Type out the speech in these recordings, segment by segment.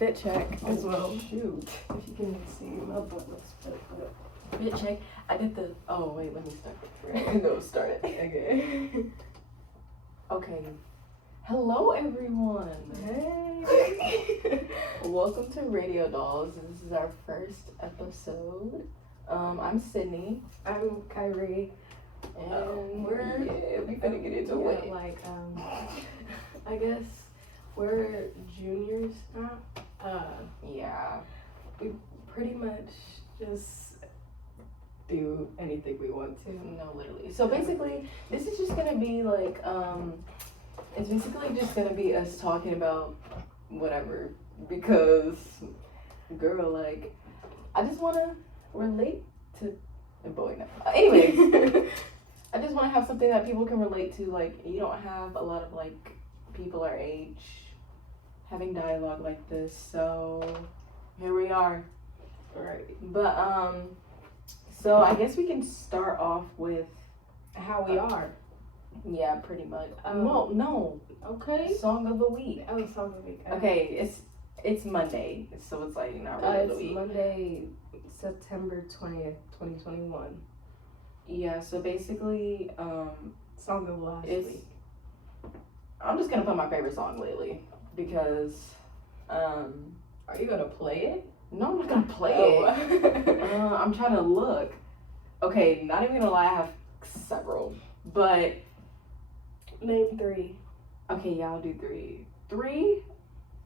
fit check as well. Shoot. If you can see my butt looks better. Fit check. I did the. Oh wait, let me start. No, start it. Okay. Okay. Hello, everyone. Hey. Welcome to RadioDollz. This is our first episode. I'm Sydney. I'm Kyrie. And we finna get into it. I guess we're juniors now. Yeah. We pretty much just do anything we want to. No, literally. So basically, this is just gonna be like, it's basically just gonna be us talking about whatever. Because, girl, like, I just wanna relate to a boy now. Anyways, I just wanna have something that people can relate to. Like, you don't have a lot of, like, people our age having dialogue like this. So, here we are. Right. But, so I guess we can start off with How we are. Yeah, pretty much. Well, no. Okay. Song of the week. Oh, song of the week. Okay, it's Monday, so it's like not really the it's week. Monday, September 20th, 2021. Yeah, so basically, Song of last week. I'm just gonna put my favorite song lately because, Are you gonna play it? No, I'm not gonna play it. I'm trying to look. Okay, not even gonna lie, I have several, but Name 3. okay, yeah, I'll do 3. 3.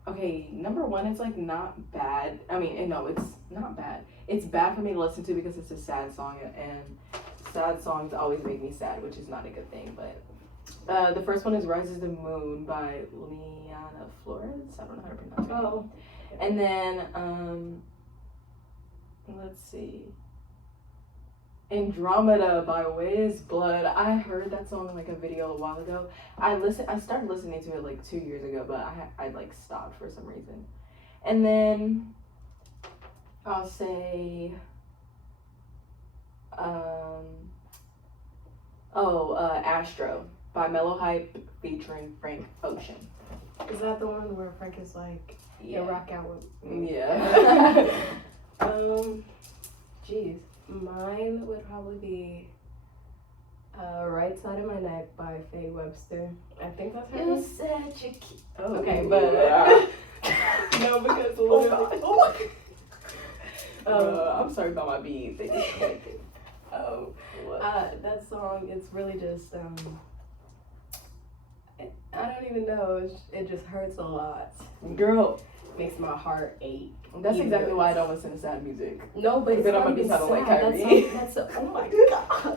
Okay, number 1, it's like not bad. I mean, no, it's not bad. It's bad for me to listen to because it's a sad song, and sad songs always make me sad, which is not a good thing. But the first one is "Rises the Moon" by Liana Flores. I don't know how to pronounce it. Oh. And then let's see, "Andromeda" by Wiz Blood. I heard that song in like a video a while ago. I started listening to it like 2 years ago, but I like stopped for some reason. And then I'll say "Astro" by Mellow Hype featuring Frank Ocean. Is that the one where Frank is like, Yeah. rock out with? Yeah. Jeez. Mine would probably be Right Side of My Neck by Faye Webster. I think that's her You're name. such a cute. Oh, Okay, but no, because literally. I'm sorry about my beads. They just like it. Oh, that song, it's really just I don't even know. It just hurts a lot. Girl, Makes my heart ache. that's exactly why I don't listen to sad music. No, but it's Then I'm not gonna be even sounding sad. like Kyrie. That's oh my god.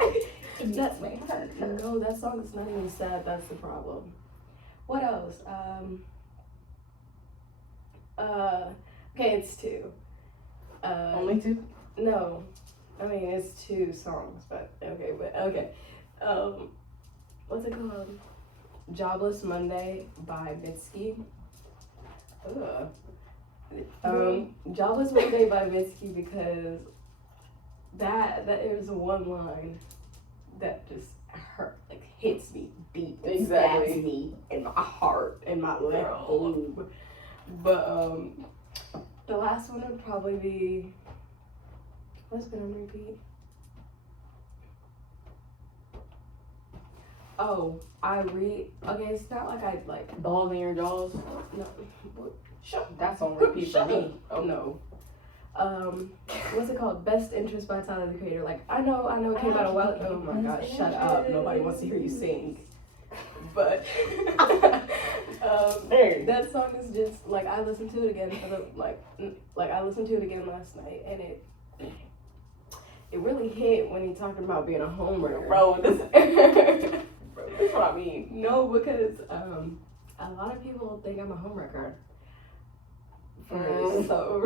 That's my heart. No, that song is not even sad. That's the problem. What else? Okay, it's 2. Only 2? No, I mean it's 2 songs, but okay. What's it called? "Jobless Monday" by Mitski. Ugh. "Jobless Monday" by Mitski because that is one line that just hits me deep. It Exactly. stabs me in my heart, in my left boob. But the last one would probably be, what's been on repeat? Oh, okay, it's not like I like Balls in Your Jaws. no. That's on repeat for me. Oh no. What's it called? "Best Interest" by Tyler, the Creator. Like I know it came out a while. Oh my gosh, shut up! Nobody wants to hear you sing. But that song is just like I listened to it again I listened to it again last night, and it really hit when he talking about being a homewrecker. Bro, that's what I mean. No, because a lot of people think I'm a homewrecker for some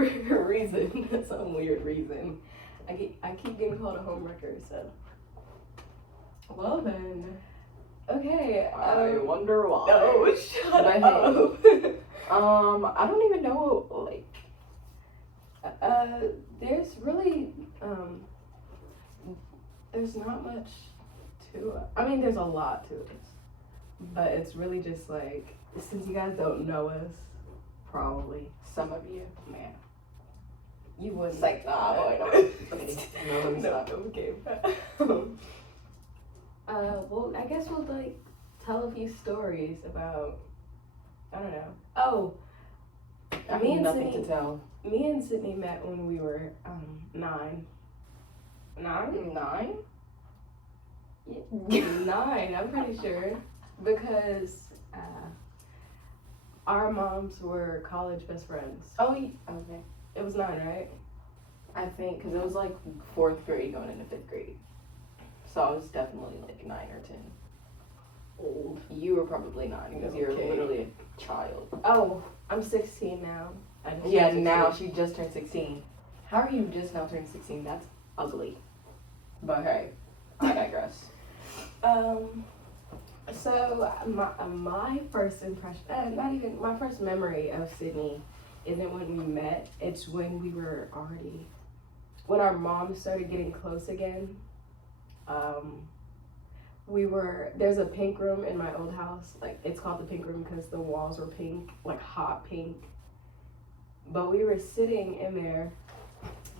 reason. Some weird reason. I keep getting called a homewrecker, so. Well then. Okay. I wonder why. No, shut But hey, up. I don't even know, like. There's really there's not much to it. I mean, there's a lot to it, but it's really just like, since you guys don't know us, Probably. Some of you. Man. You wouldn't. It's like, nah, boy, no. No, let me stop. Okay. Well, I guess we'll like tell a few stories about. I don't know. Oh, I have nothing to tell. Me and Sydney met when we were 9. 9? 9? Yeah, 9. I'm pretty sure because our moms were college best friends. Oh, okay. It was 9, right? I think because it was like 4th grade going into 5th grade, so I was definitely like 9 or 10. Old. You were probably 9 because you're Okay. literally a child. Oh, I'm 16 now. Yeah, now she just turned 16. How are you just now turning 16? That's ugly. But hey, I digress. So my first impression, not even my first memory of Sydney, isn't when we met. It's when we were already, when our moms started getting close again. There's a pink room in my old house. Like, it's called the pink room because the walls were pink, like hot pink. But we were sitting in there.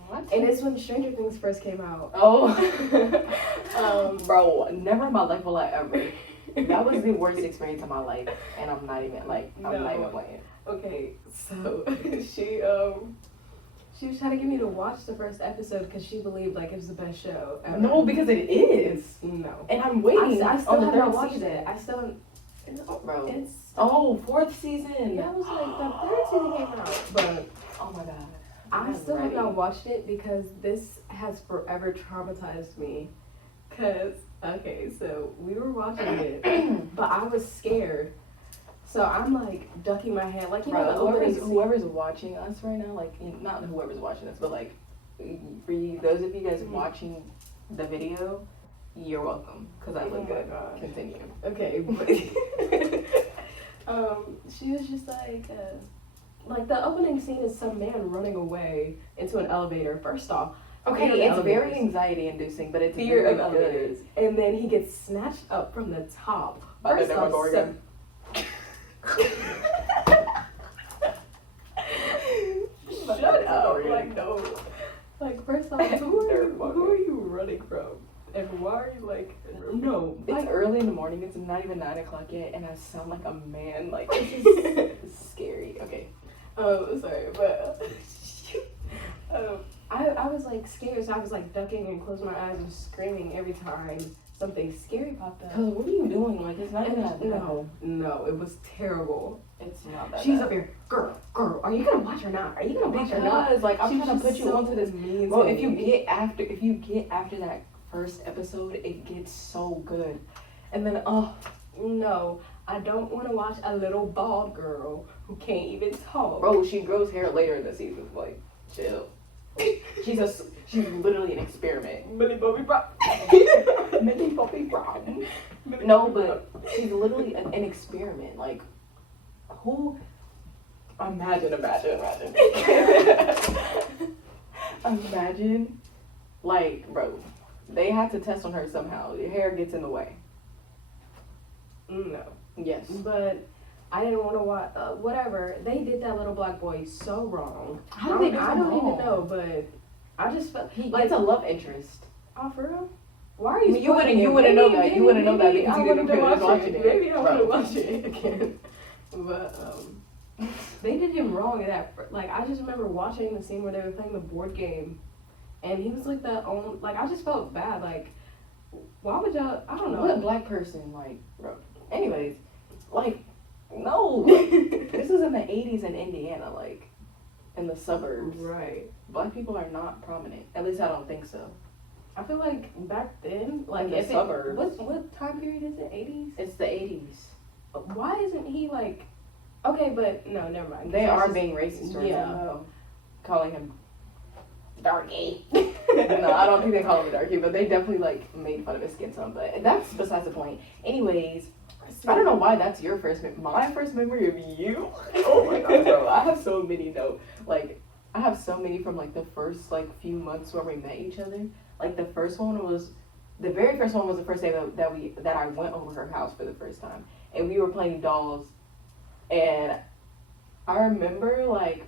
What? And it's when Stranger Things first came out. Oh. Bro, never in my life will I ever. That was the worst experience of my life. And I'm not even playing. Okay, so she was trying to get me to watch the first episode because she believed like it was the best show ever. No, because it is. No. And I'm waiting I still on the have not third watched season. it. I still. Bro. It's. Oh, 4th season. Yeah, I was like, the third season came out. But oh my god. I still have not watched it because this has forever traumatized me. Because, okay, so we were watching it, but I was scared. So I'm like ducking my head. Like, you know, the opening scene. Whoever's watching us right now, like, not whoever's watching us, but like, for you, those of you guys watching the video, you're welcome. Because I look good. God. Continue. Okay, but she was just like the opening scene is some man running away into an elevator. First off, okay, it's very anxiety inducing, but it's fear very of elevators, and then he gets snatched up from the top. First off, shut up! Like, no. Like, first off, who are you running from? And why are you like, no. It's early in the morning, it's not even 9 o'clock yet, and I sound like a man. Like, this is scary. Okay. Sorry, but I was like scared, so I was like ducking and closing my eyes and screaming every time something scary popped up. Cause what are you doing? Like, it's not even that bad. No, it was terrible. It's not that She's bad. up here, girl, are you gonna watch or not? Are you gonna watch or not? Because, like, I'm She's trying to put just you so onto this. mean Bro, to if you me. get after that first episode, it gets so good. And then, No, I don't want to watch a little bald girl who can't even talk. bro, she grows hair later in the season. Like, chill. She's literally an experiment. Millie Bobby Brown. Millie Bobby Brown. No, but she's literally an experiment. Like, who? Imagine. Imagine, like, bro, they had to test on her somehow. Your hair gets in the way. No. Yes. But I didn't want to watch. Whatever. They did that little black boy so wrong. How did they do I don't wrong? even know, but I just felt He like gets a love interest. Oh, for real? Why are you? You wouldn't know that. You wouldn't know that because you didn't finish watching it. Maybe I want to Bro. watch it again. But they did him wrong in that. Like, I just remember watching the scene where they were playing the board game, and he was like the only. Like, I just felt bad. Like, why would y'all? I don't know. What black person, like, bro? Anyways, like, no. This is in the 80s in Indiana, like, in the suburbs. Right. Black people are not prominent. At least I don't think so. I feel like back then, like, In the if suburbs. What time period is it? 80s? It's the 80s. Why isn't he like? Okay, but no, never mind. They That's are just- being racist towards yeah. him, though. Calling him darky. No, I don't think they call him a darky, but they definitely, like, made fun of his skin tone. But that's besides the point. Anyways, I don't know why that's your first my first memory of you. Oh my god, bro. I have so many though. Like, I have so many from like the first like few months where we met each other. Like the very first one was the first day that I went over her house for the first time. And we were playing dolls, and I remember, like,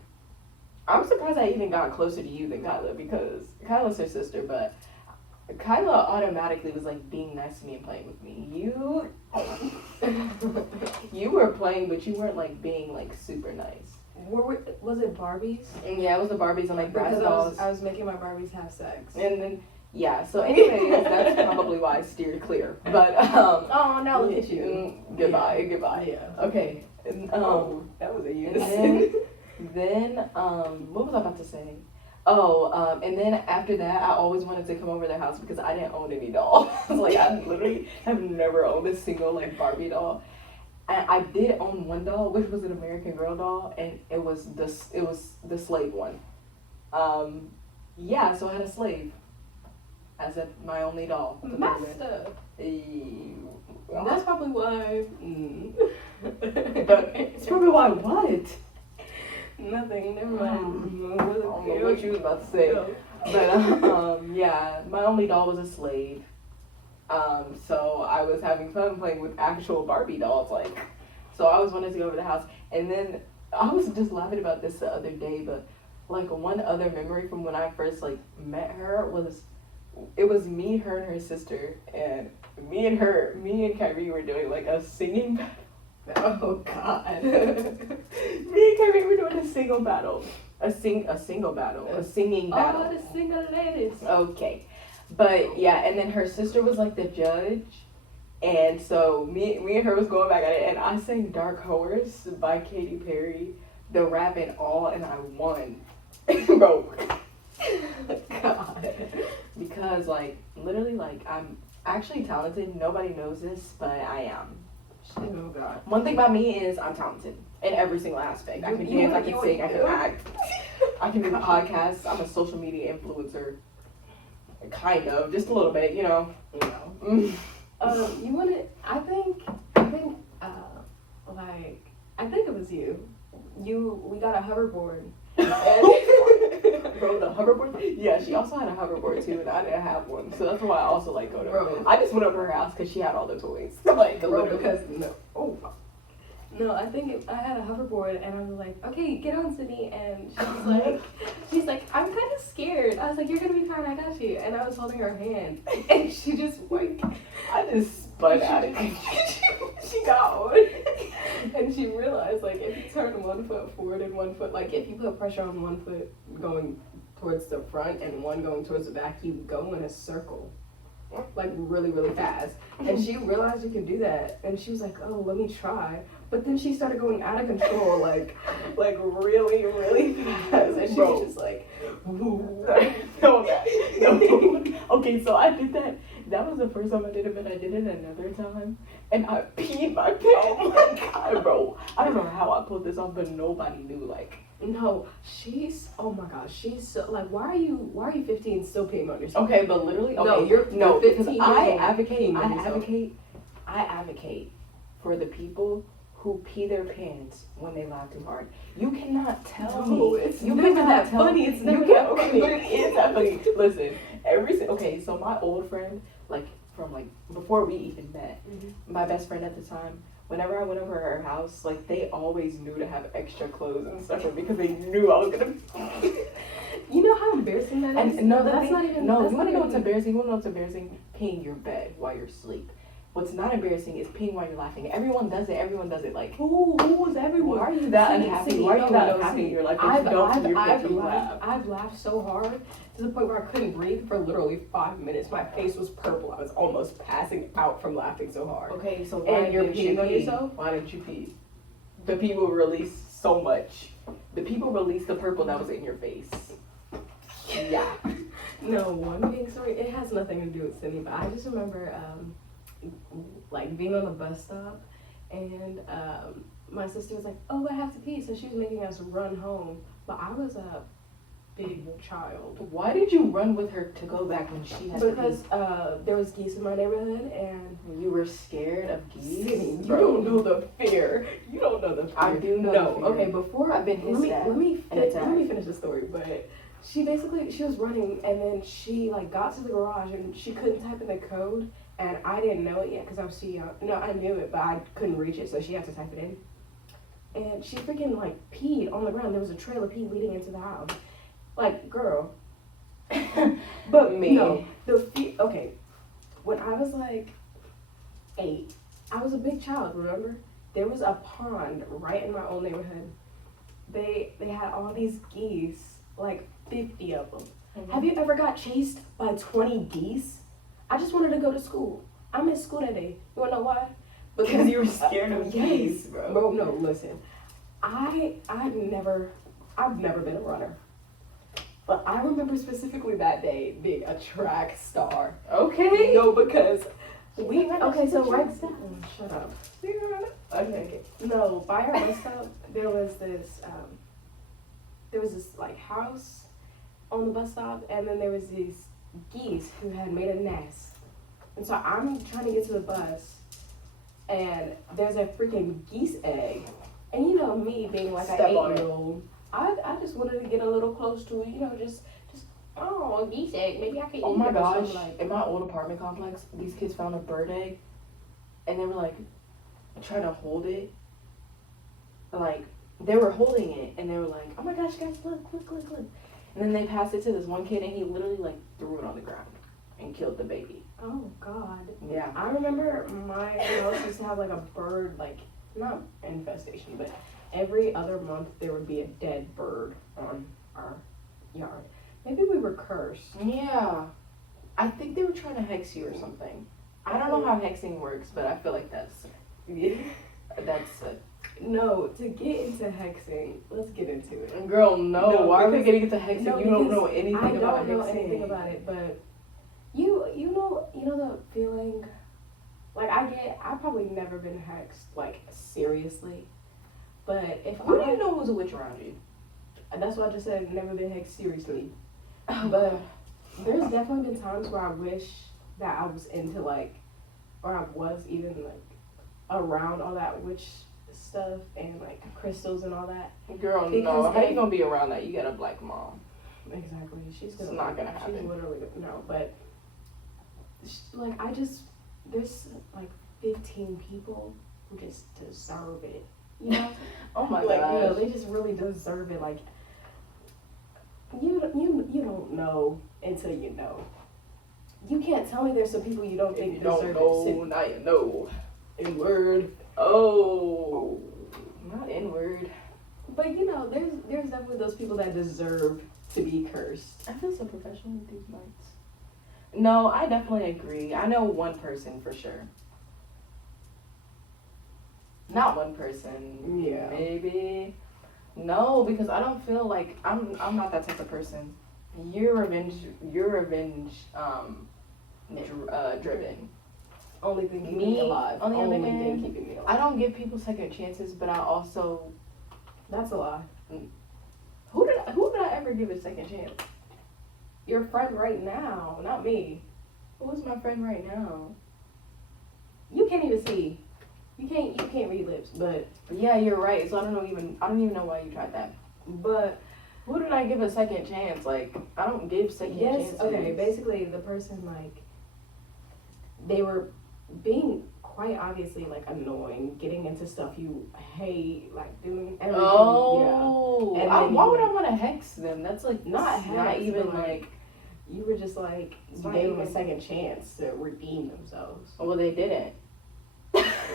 I'm surprised I even got closer to you than Kyla, because Kyla's her sister, but Kyla automatically was, like, being nice to me and playing with me. You were playing, but you weren't, like, being, like, super nice. Was it Barbies? And yeah, it was the Barbies and, like, brass Because dolls. I was making my Barbies have sex. And then, yeah, so anyways, that's probably why I steered clear. But, oh, now look at you. Goodbye, Yeah. goodbye. Yeah. Okay. And, that was a and unison. then, what was I about to say? Oh, and then after that, I always wanted to come over to their house because I didn't own any dolls. Like, I literally have never owned a single, like, Barbie doll. And I did own one doll, which was an American Girl doll, and it was the slave one. Yeah, so I had a slave as my only doll. Master. That's That's probably why. but it's probably why what? Nothing. Never mind. I don't know what you was about to say. But yeah, my only doll was a slave. So I was having fun playing with actual Barbie dolls, like. So I always wanted to go over to the house, and then I was just laughing about this the other day. But like one other memory from when I first like met her was, it was me, her, and her sister, and me and Kyrie were doing like a singing. Oh God. Me and Kyrie were doing a single battle. A singing battle. Oh, the single ladies. Okay. But yeah, and then her sister was like the judge. And so me and her was going back at it, and I sang Dark Horse by Katy Perry, the rap and all, and I won. Bro. God. Because like literally like I'm actually talented. Nobody knows this, but I am. Oh God. One thing about me is I'm talented in every single aspect. I can dance, I can sing, I can act, I can do podcasts. I'm a social media influencer, kind of, just a little bit, you know. You wanted? I think, like, I think it was you. We got a hoverboard. Bro, the hoverboard? Yeah, she also had a hoverboard too, and I didn't have one, so that's why I also like go to her. Bro. I just went over her house because she had all the toys. Like, Bro, literally. because no, I think I had a hoverboard, and I was like, okay, get on, Sydney, and she's like, I'm kind of scared. I was like, you're gonna be fine, I got you, and I was holding her hand, and she just like, I just spun out of it. she got on, and she realized like if you turn 1 foot forward and 1 foot, like if you put pressure on 1 foot going towards the front and one going towards the back, you go in a circle. Like really, really fast. And she realized you could do that. And she was like, oh, let me try. But then she started going out of control, like really, really fast. And she was just like, No. Okay, so I did that. That was the first time I did it, but I did it another time. And I peed my pants. Oh my God, bro. I don't know how I pulled this off, but nobody knew, like. No, oh my gosh, she's so, like, why are you 15 still peeing on yourself? Okay, but literally, okay, No, you're 15 because years I old advocate for the people who pee their pants when they laugh too hard. You cannot tell me. It's You never cannot that tell funny. me. It's never You that can't, funny. but it is that funny. Listen, okay, so my old friend, like, from, like, before we even met, my best friend at the time, whenever I went over her house, like, they always knew to have extra clothes and stuff because they knew I was gonna. You know how embarrassing that is? And no, that's not even. No, that's you not wanna know even- what's embarrassing? You wanna know what's embarrassing? Peeing your bed while you're asleep. What's not embarrassing is peeing while you're laughing. Everyone does it. Like, who was everyone? Why are you that unhappy? Why are you that unhappy in your life? I've laughed so hard to the point where I couldn't breathe for literally 5 minutes. My face was purple. I was almost passing out from laughing so hard. Okay, so why And you're didn't you peeing on pee? yourself? Why didn't you pee? The people release so much. The people released the purple that was in your face. Yeah. No, one big story. It has nothing to do with Sydney, but I just remember, like being on the bus stop, and my sister was like, "Oh, I have to pee," so she was making us run home. But I was a big child. Why did you run with her to go back when she had Because to there was geese in my neighborhood, and pee? You were scared of geese? Sydney, you Bro. don't know the fear. You don't know the fear. I do know No, the fear. okay. Before I've been hissed at let me and attacked. finish the story. But she was running, and then she like got to the garage, and she couldn't type in the code, and I didn't know it yet because I was too young. No, I knew it, but I couldn't reach it, so she had to type it in. and she freaking like peed on the ground. There was a trail of pee leading into the house. Like, girl. But Me. no, okay. When I was like 8, I was a big child. Remember, there was a pond right in my old neighborhood. They had all these geese, like 50 of them. Mm-hmm. Have you ever got chased by 20 geese? I just wanted to go to school. I missed school that day. You wanna know why? Because you were scared of geese, bro. Bro, no, listen. I've never been a runner. But I remember specifically that day being a track star. Okay. No, because so shut up. Okay. No, by our bus stop there was this like house on the bus stop, and then there was these geese who had made a nest. And so I'm trying to get to the bus, and there's a freaking geese egg. And you know me being like an 8-year-old, I just wanted to get a little close to it, you know, just oh, a geese egg, maybe I could eat it. Oh my gosh, like, in my old apartment complex, these kids found a bird egg, and they were like, trying to hold it. Like, they were holding it, and they were like, oh my gosh, guys, look. And then they passed it to this one kid, and he literally, like, threw it on the ground and killed the baby. oh God. Yeah. I remember my house used to have like a bird, like, not infestation, but every other month there would be a dead bird on our yard. Maybe we were cursed. Yeah. I think they were trying to hex you or something. I don't know how hexing works, but I feel like that's it. No, to get into hexing, let's get into it. Girl, no. No, why are we because- getting into hexing? No, you don't because know anything I about don't know hexing. anything about it, but you know the feeling. Like I've probably never been hexed like seriously, but if Who do you know who's a witch around you? that's what I just said. Never been hexed seriously, but there's definitely been times where I wish that I was into like, or I was even like around all that witch stuff and like crystals and all that. Girl, Because no. How you gonna be around that? You got a black mom. Exactly. She's It's not gonna happen. She's literally no, but like there's like 15 people who just deserve it. You know? Oh my like, gosh. you know, they just really deserve it. Like you don't know until you know. You can't tell me there's some people you don't think you deserve don't know, it. now you know. N-word. Oh, not N-word. But you know, there's definitely those people that deserve to be cursed. I feel so professional with these mics. No, I definitely agree. I know one person for sure. Not one person. Yeah. Maybe. No, because I don't feel like I'm not that type of person. You're revenge driven. Only thing keeping Me, me alive. on the other Only hand, thing keeping me alive. I don't give people second chances, but I also That's a lie. who did I ever give a second chance? Your friend right now, not me. Who's my friend right now? You can't even see. You can't read lips, but Yeah, you're right. So I don't even know why you tried that. Who did I give a second chance? Like, I don't give second chances. Okay, basically the person like they were being quite obviously like annoying, getting into stuff you hate, like doing everything. Oh, yeah. And then why would I want to hex them? That's like not even but, like. You were just like It's you not gave them a even- second chance to redeem themselves. Well, they didn't.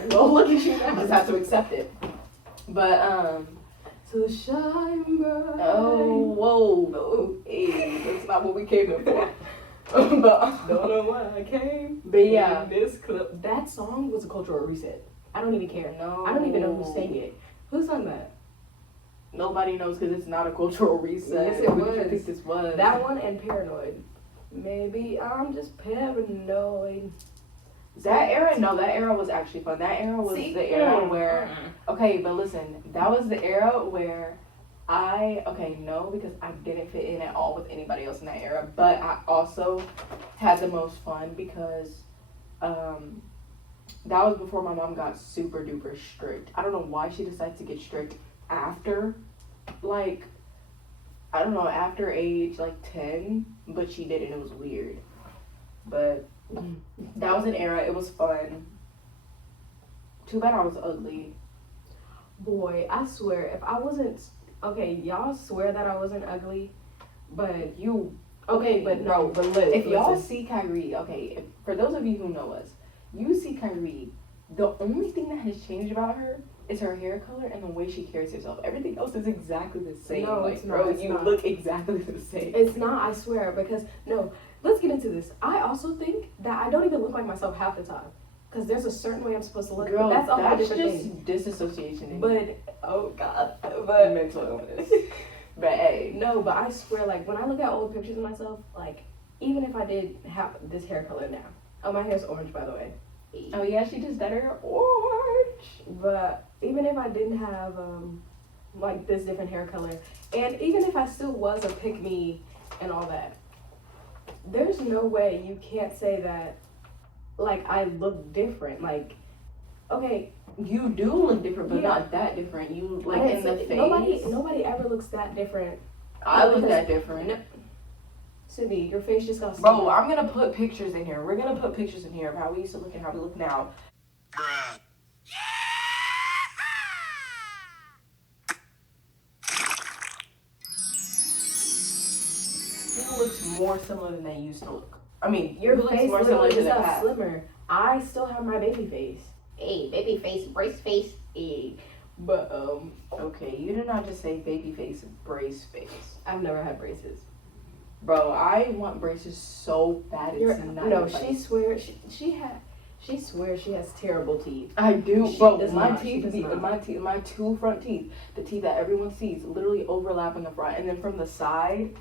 Well, look at you now. I just have to accept it. But So shine bright. oh, whoa, hey, that's not what we came here for. But Don't know why I came. But yeah. in this club. That song was a cultural reset. I don't even care. No, I don't even know who sang it. Who sang that? Nobody knows because it's not a cultural reset. Yes, it What did you was. think this was? That one and Paranoid. Maybe I'm just paranoid. That era was actually fun. That era was See? the era where, okay, but listen, that was the era where because I didn't fit in at all with anybody else in that era, but I also had the most fun because that was before my mom got super duper strict. I don't know why she decided to get strict after, like, I don't know, after age, like, 10, but she did, and it was weird. But that was an era. It was fun. Too bad I was ugly. boy, I swear, if I wasn't, okay, y'all swear that I wasn't ugly, but you, okay, but no, but If y'all listen. see Kyrie, okay, for those of you who know us, you see Kyrie, the only thing that has changed about her is her hair color and the way she carries herself. Everything else is exactly the same. No, like, it's bro, not, it's you not. look exactly the same. It's not, I swear, because, no, let's get into this. I also think that I don't even look like myself half the time. Because there's a certain way I'm supposed to look. Girl, but that's a whole that's different just thing. disassociation. But, oh God, but. Mental illness. But hey. No, but I swear, like, when I look at old pictures of myself, like, even if I did have this hair color now. Oh, my hair's orange, by the way. Oh yeah, she just dyed her orange. But even if I didn't have, like, this different hair color, and even if I still was a pick-me and all that, there's no way you can't say that, like, I look different. Like, okay, You do look different, but Yeah. not that different. You like I in the didn't face. say- nobody ever looks that different. I look because- that different. Sydney, your face just got Bro, smaller. I'm gonna put pictures in here. We're gonna put pictures in here of how we used to look and how we look now. Bruh. He looks more similar than they used to look. I mean, Your he looks face more similar literally to just the got past. slimmer. I still have my baby face. Hey, baby face, brace face. Hey. But, Okay, you did not just say baby face, brace face. I've never had braces. Bro, I want braces so bad it's not No, funny. she swears she swears she has terrible teeth. I do, She bro. does My not, she teeth, does not. my two front teeth, the teeth that everyone sees, literally overlap in the front, and then from the side.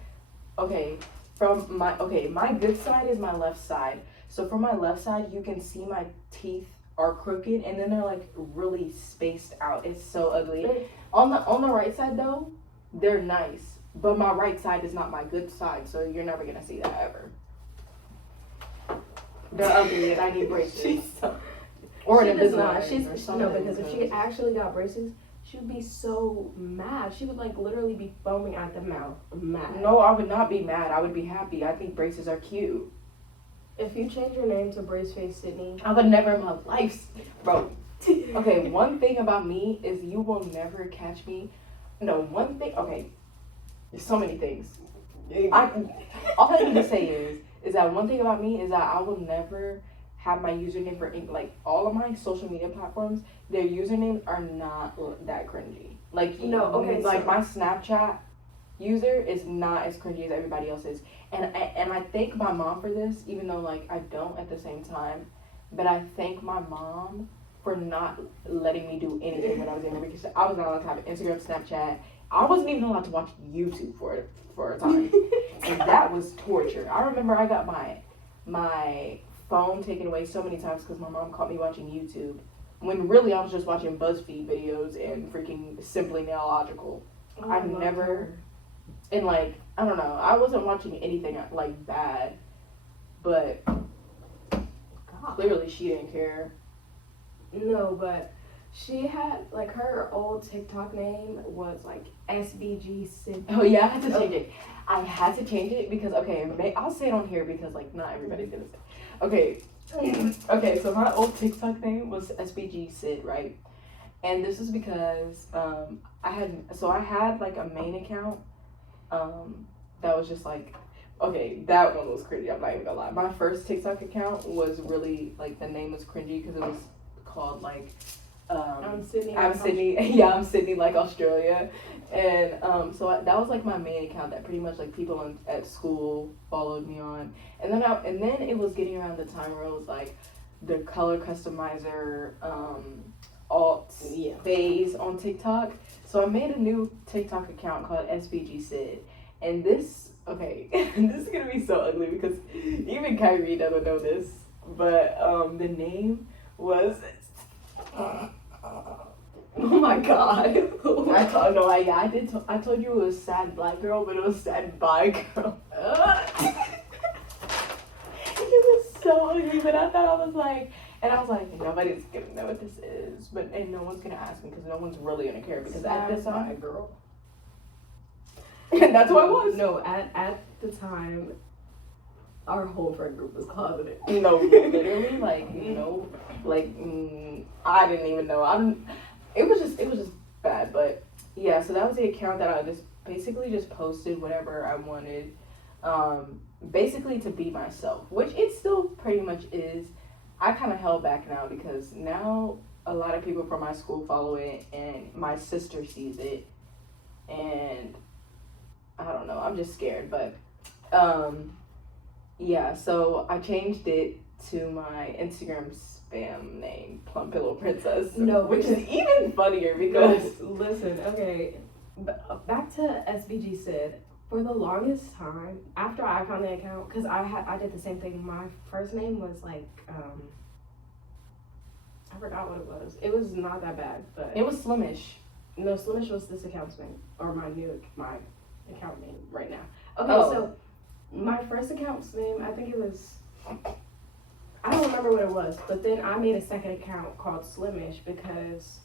Okay, my good side is my left side. So from my left side, you can see my teeth are crooked, and then they're like really spaced out. It's so ugly. On the right side though, they're nice, but my right side is not my good side, so you're never gonna see that ever. They're ugly, and I need braces. Or She an does Invisalign not. or She's something. no, because if she actually got braces, she would be so mad. She would like literally be foaming at the mouth. Mad. No, I would not be mad. I would be happy. I think braces are cute. If you change your name to Brace Face Sydney, I would never in my life, bro. Okay, one thing about me is you will never catch me. No, one thing. Okay, there's so many things. All I need to say is that one thing about me is that I will never have my username for like all of my social media platforms. Their usernames are not that cringy. Like No, okay, like so- my Snapchat user is not as cringy as everybody else's, and I thank my mom for this, even though like I don't at the same time, but I thank my mom for not letting me do anything when I was younger, because I was not allowed to have Instagram, Snapchat. I wasn't even allowed to watch YouTube for a time, and that was torture. I remember I got my phone taken away so many times because my mom caught me watching YouTube, when really I was just watching BuzzFeed videos and freaking Simply Nailogical. oh, I've I love never- her. And like, I don't know, I wasn't watching anything like bad, but God. clearly she didn't care. No, but she had like her old TikTok name was like SBG Sydney. Oh yeah, I had to change it. I had to change it because, okay, I'll say it on here because like not everybody's gonna say. Okay, okay, so my old TikTok name was SBG Sid, right? And this is because I had like a main account that was just like, okay, that one was cringy, I'm not even gonna lie. My first TikTok account was really like, the name was cringy because it was called like I'm Sydney. I'm Sydney. Yeah, I'm Sydney, like Australia. And so that was like my main account that pretty much like people at school followed me on. And then it was getting around the time where it was like the color customizer alt phase on TikTok. So I made a new TikTok account called SBG Sid. And this, okay, this is gonna be so ugly because even Kyrie doesn't know this. But the name was. Oh my god! I told you it was sad black girl, but it was sad bi girl. It was so ugly, but I thought I was like, nobody's gonna know what this is, and no one's gonna ask me because no one's really gonna care because at this time, girl. and that's what it was. No, at the time, our whole friend group was closeted. No, literally, like, you know, like, I didn't even know. It was just yeah, so that was the account that I just basically just posted whatever I wanted, basically to be myself, which it still pretty much is. I kind of held back now because now a lot of people from my school follow it, and my sister sees it, and I don't know, I'm just scared, but yeah, so I changed it to my Instagram spam name, Plum Pillow Princess. No, which is even funnier because listen, okay, back to SBG Sid. For the longest time, after I found the account, because I did the same thing. My first name was like I forgot what it was. It was not that bad, but it was Slimish. No, Slimish was this account's name, or my account name right now. Okay, so my first account's name, I think it was, I don't remember what it was, but then I made a second account called Slimish because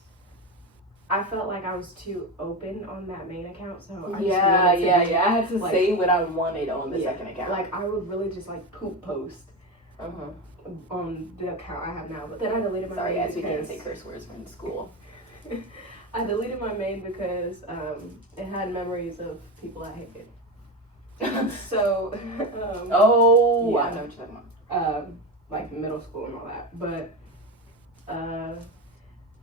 I felt like I was too open on that main account, so I I had to say what I wanted on the second account. Like, I would really just, like, poop post on the account I have now, but then I deleted my main as we can't say curse words from school. I deleted my main because it had memories of people I hated. So, I know what you're talking about. Like middle school and all that. But,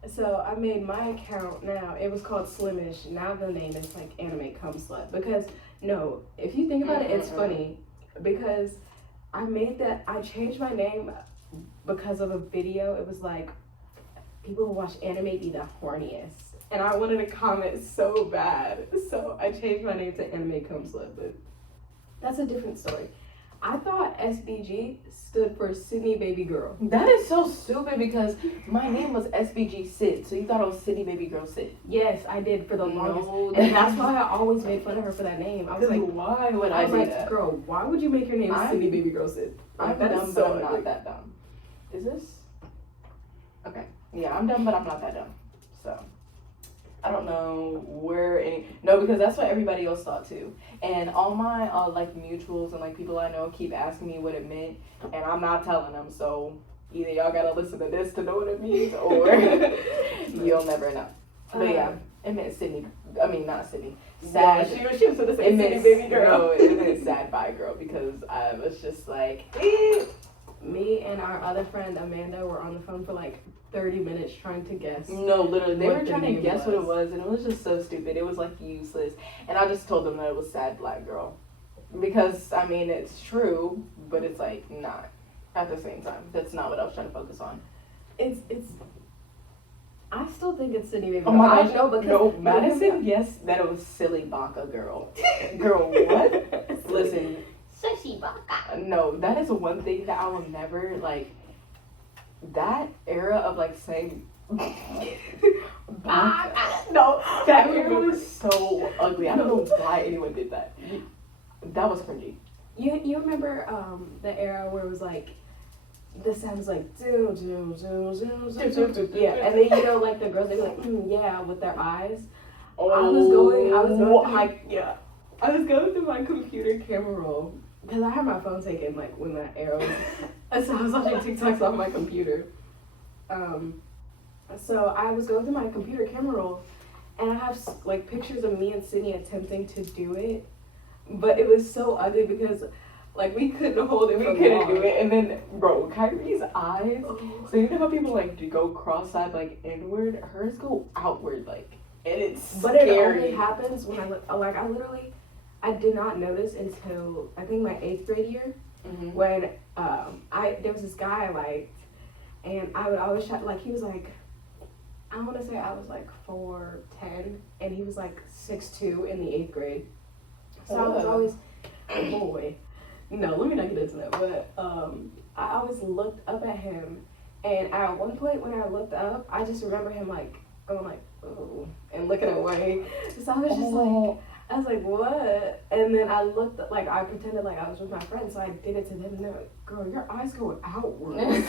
so I made my account now. It was called Slimish. Now the name is like Anime Cum Slut. Because, no, if you think about it, it's funny. Because I changed my name because of a video. It was like, people who watch anime be the horniest. And I wanted to comment so bad. So I changed my name to Anime Cum Slut, but that's a different story. I thought SBG stood for Sydney Baby Girl. That is so stupid because my name was SBG Sid, so you thought it was Sydney Baby Girl Sid. Yes, I did for the longest. And that's why I always made fun of her for that name. I was like, why would I do that? Girl, why would you make your name Sydney Baby Girl Sid? I'm dumb, but I'm not that dumb. Is this? Okay. Yeah, I'm dumb, but I'm not that dumb. So, I don't know because that's what everybody else thought too. And all my like mutuals and like people I know keep asking me what it meant, and I'm not telling them. So either y'all gotta listen to this to know what it means, or you'll never know. But yeah, it meant Sydney. I mean, not Sydney. Sad. Yeah, she was gonna say Sydney Baby Girl. No, it meant sad bi girl because I was just like, Me and our other friend Amanda were on the phone for like 30 minutes trying to guess. No, literally, they were trying to guess what it was, and it was just so stupid. It was like useless, and I just told them that it was sad black girl, because I mean it's true, but it's like not at the same time. That's not what I was trying to focus on. It's. I still think it's Sydney Baby Girl. Oh my gosh, no, because no, Madison guessed that it was silly baka girl. Girl, what? Listen. Sushi baka. No, that is one thing that I will never like. That era of like saying no, that era was so ugly. I don't know why anyone did that. That was cringy. You remember the era where it was like the sounds like do do do do do do, yeah, and then you know like the girls they be like yeah with their eyes. I was going through my computer camera roll. Because I had my phone taken, like, when that era was... So I was watching TikToks on my computer. So I was going through my computer camera roll, and I have, like, pictures of me and Sydney attempting to do it. But it was so ugly because, like, we couldn't hold it for long. We couldn't do it. And then, bro, Kyrie's eyes... So you know how people, like, go cross-eyed, like, inward? Hers go outward, like, and it's But scary. it only happens when I did not notice until I think my 8th grade year when there was this guy I liked, and I would always try, like he was like, I want to say I was like 4'10", and he was like 6'2" in the 8th grade. So I was always boy. No, let me not get into that. But I always looked up at him, and at one point when I looked up, I just remember him like going like oh and looking away. So I was just like. I was like, what? And then I looked, like, I pretended like I was with my friends, so I did it to them, and they're like, girl, your eyes go outward.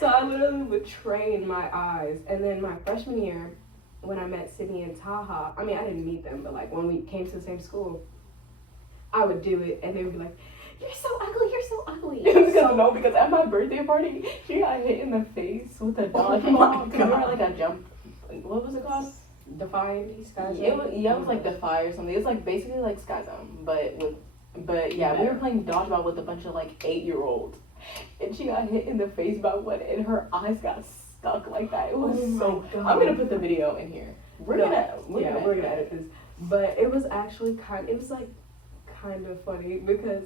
So I literally would train my eyes. And then my freshman year, when I met Sydney and Taha, I mean, I didn't meet them, but, like, when we came to the same school, I would do it, and they would be like, you're so ugly, you're so ugly. Because at my birthday party, she got hit in the face with a dodgeball. Remember, like, a jump, what was it called? Defiant Sky Zone? It was like Defy or something. It's like basically like Sky Zone, but yeah, we were playing dodgeball with a bunch of like 8-year-olds, and she got hit in the face by one, and her eyes got stuck like that. It was so. God. I'm gonna put the video in here. We're gonna edit this, but it was actually kind of funny because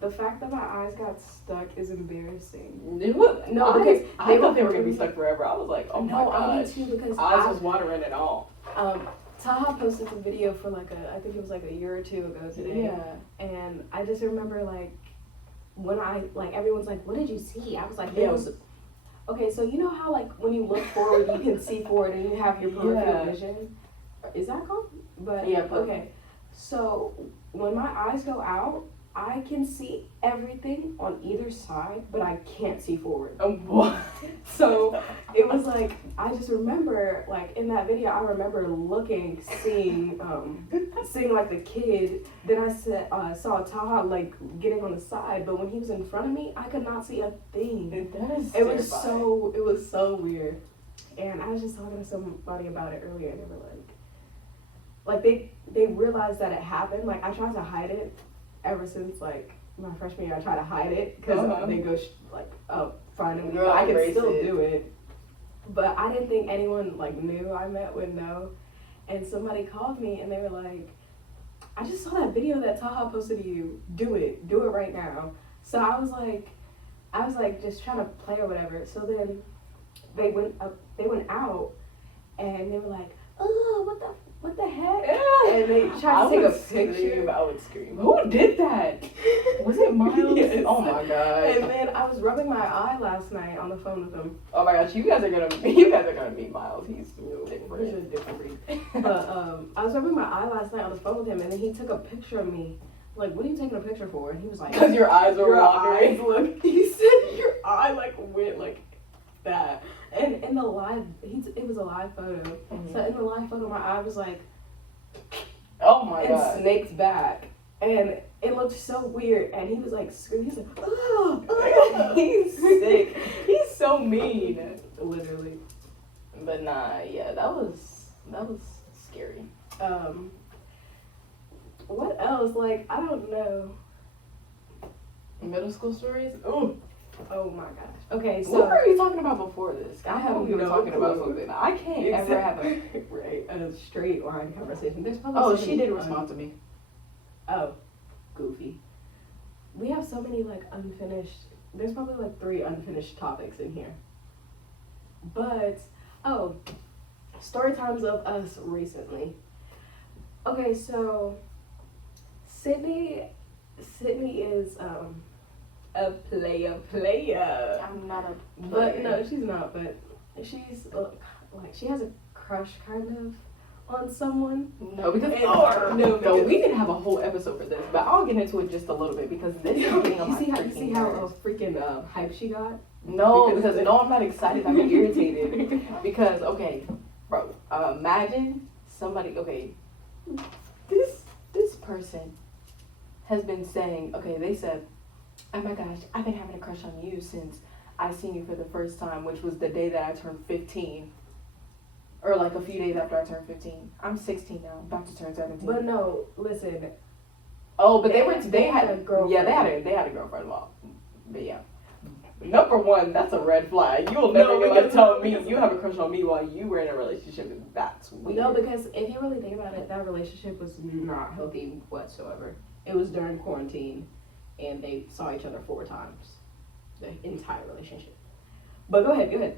the fact that my eyes got stuck is embarrassing. It was, no, because I thought they were gonna be stuck forever. I was like, oh my god. I did too, because eyes was watering and all. Taha posted a video for I think it was like a year or two ago today. Yeah. And I just remember when everyone's like, what did you see? I was like, okay, so you know how when you look forward you can see forward and you have your peripheral vision? Is that called? But yeah, okay. So when my eyes go out, I can see everything on either side, but I can't see forward. What? So it was I just remember in that video, I remember seeing the kid. Then I saw Taha getting on the side, but when he was in front of me, I could not see a thing. It was so weird. And I was just talking to somebody about it earlier, and they were they realized that it happened. I tried to hide it. Ever since my freshman year, I try to hide it because they go finally. Girl, I can still do it, but I didn't think anyone new I met would know. And somebody called me and they were like, "I just saw that video that Taha posted of you. Do it right now." So I was just trying to play or whatever. So then they went out and they were like, "Oh, what the heck?" And they tried to take a picture. I would scream. Who did that? Was it Miles? Yes. Oh my god. And then I was rubbing my eye last night on the phone with him. Oh my gosh, you guys are gonna meet Miles. He's different. He's a different breed. But I was rubbing my eye last night on the phone with him, and then he took a picture of me. What are you taking a picture for? And he was like, because your eyes were wandering. Look, he said your eye went that. And in the live, it was a live photo. Mm-hmm. So in the live photo, my eye was oh my god, and snakes back, and it looked so weird. And he was screaming. He's oh, he's sick. He's so mean, literally. But nah, yeah, that was scary. What else? I don't know. Middle school stories. Ooh. Oh my gosh. Okay, so what were we talking about before this? I have we were talking about something. I can't ever have a straight line conversation. There's probably she did respond to me. Oh, goofy. We have so many unfinished. There's probably 3 unfinished topics in here. But story times of us recently. Okay, so Sydney is a player. I'm not a player. But no, she's not. But she's she has a crush kind of on someone. No, because we didn't have a whole episode for this. But I'll get into it just a little bit because this is getting on my freaking You see how freaking hype she got? No, because I'm not excited. I'm irritated. Because bro, imagine somebody. Okay, this person has been saying. Okay, they said, oh my gosh, I've been having a crush on you since I seen you for the first time, which was the day that I turned 15. Or a few days after I turned 15. I'm 16 now, about to turn 17. But no, listen. Oh, but they had a girlfriend. Yeah, they had a girlfriend. Well, but yeah. Number one, that's a red flag. You will never tell me you have a crush on me while you were in a relationship. That's weird. No, because if you really think about it, that relationship was not healthy whatsoever. It was during quarantine. And they saw each other 4 times, the entire relationship. But go ahead.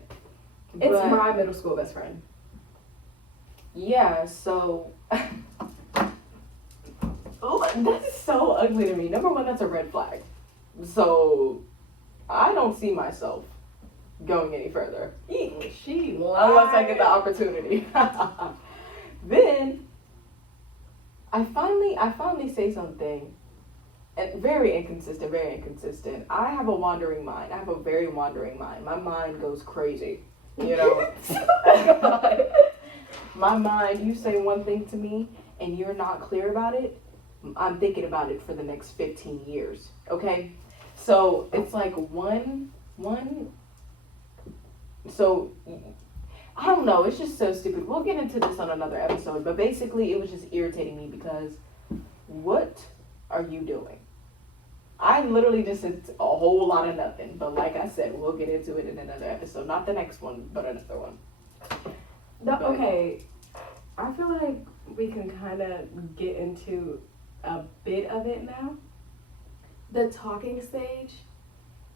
It's my middle school best friend. Yeah, so that's so ugly to me. Number one, that's a red flag. So I don't see myself going any further. Unless I get the opportunity. Then I finally say something. And very inconsistent. I have a wandering mind. I have a very wandering mind. My mind goes crazy, you know? Oh God. My mind, you say one thing to me and you're not clear about it, I'm thinking about it for the next 15 years, okay? So it's one, so I don't know. It's just so stupid. We'll get into this on another episode. But basically, it was just irritating me because what are you doing? I literally just said a whole lot of nothing. But like I said, we'll get into it in another episode. Not the next one, but another one. Okay, I feel like we can kind of get into a bit of it now. The talking stage,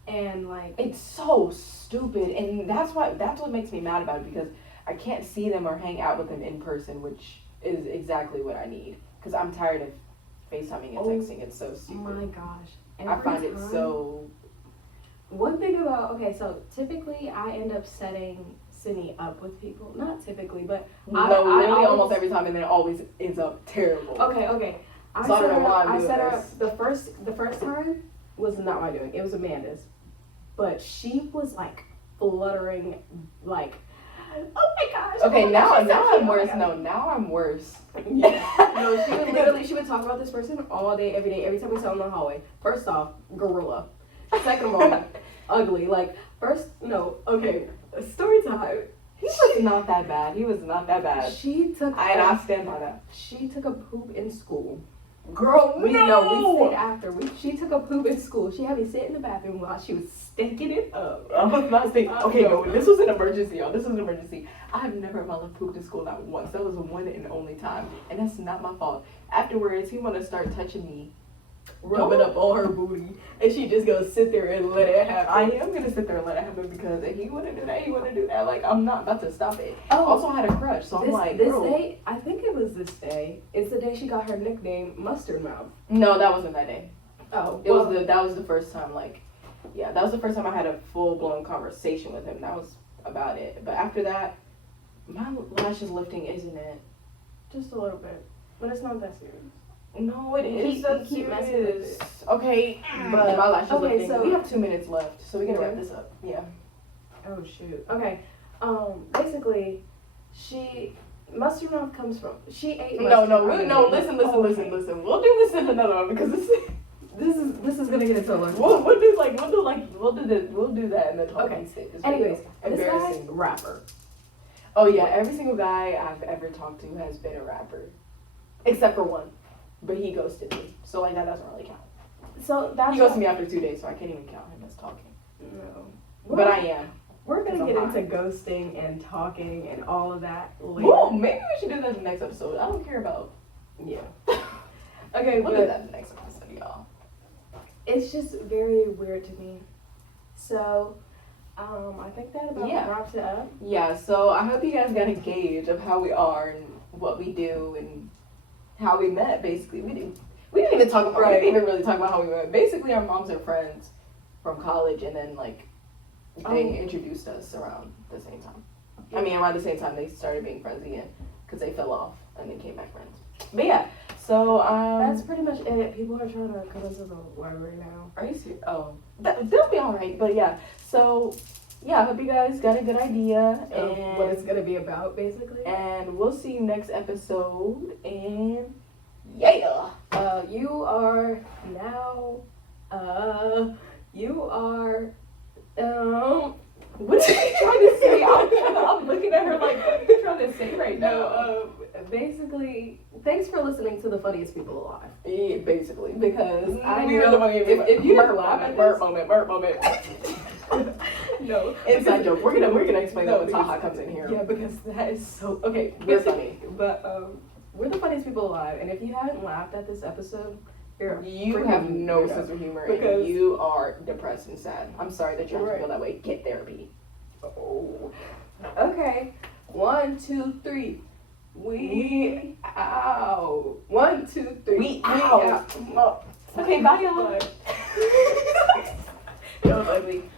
and like it's so stupid, and that's what makes me mad about it, because I can't see them or hang out with them in person, which is exactly what I need. Because I'm tired of FaceTiming and texting. It's so stupid. Oh my gosh, I find it so. One thing about so typically I end up setting Sydney up with people. Not typically, but literally almost every time, and then it always ends up terrible. Okay. I set her up the first time was not my doing. It was Amanda's, but she was like fluttering, like, oh my gosh. Okay, now I'm worse. Oh No, now I'm worse. Yeah. No, she would talk about this person all day, every time we saw her in the hallway. First off, gorilla. Second of all, ugly. Like, story time. He was not that bad. I stand by that. She took a poop in school. Girl, We stayed after. She took a poop in school. She had me sit in the bathroom while she was stinking it up. I was not saying. Okay, no, this was an emergency, y'all. This was an emergency. I have never in my life pooped in school, not once. That was the one and only time, and that's not my fault. Afterwards, he wanted to start touching me, Rubbing up on her booty, and she just gonna sit there and let it happen. I am gonna sit there and let it happen, because if he wouldn't do that, Like, I'm not about to stop it. Oh, also, I had a crush, so I'm like, this day, I think it was this day. It's the day she got her nickname Mustard Mouth. No, that wasn't that day. Oh, That was the first time. That was the first time I had a full blown conversation with him. That was about it. But after that, my lash is lifting, isn't it? just a little bit, but it's not that serious. No, it is. Keep messing with it. Okay, but my lash is lifting. So we have 2 minutes left, so we can wrap this up. Yeah. Oh shoot. Okay. Basically, Mustard Mouth comes from. She ate. Listen. We'll do this in another one, because this is gonna get into a long. We'll do that in the talking stage. Anyways, this guy, embarrassing. rapper. Oh yeah, every single guy I've ever talked to has been a rapper, except for one, but he ghosted me, so that doesn't really count. So that's he ghosted me after 2 days, so I can't even count him as talking. No. But I am. We're gonna get into ghosting and talking and all of that later. Well, maybe we should do that in the next episode. I don't care about. Yeah. Okay, we'll do that in the next episode, y'all. It's just very weird to me. So, I think that about wraps it up. Yeah, so I hope you guys got a gauge of how we are and what we do and how we met, basically. We didn't even really talk about how we met. Basically, our moms are friends from college, and then, they introduced us around the same time. I mean, around the same time they started being friends again, because they fell off and then came back friends. But yeah, so that's pretty much it. People are trying to cut us as a word right now. Are you serious? Oh, they'll be all right. But yeah, so I hope you guys got a good idea and what it's gonna be about, basically. And we'll see you next episode. And you are now. What are you trying to say? I'm looking at her like, what are you trying to say right now? Basically, thanks for listening to the funniest people alive. Yeah, basically, because I know if you didn't laugh at burp moment. No, inside joke. We're gonna explain that when Taha comes in here. Yeah, because that is so okay. We're funny, but we're the funniest people alive, and if you haven't laughed at this episode, you have no sense of humor, and you are depressed and sad. I'm sorry that you have to feel that way. Get therapy. Oh. Okay. 1, 2, 3. We out. 1, 2, 3. We out. Okay, bye y'all. That was ugly.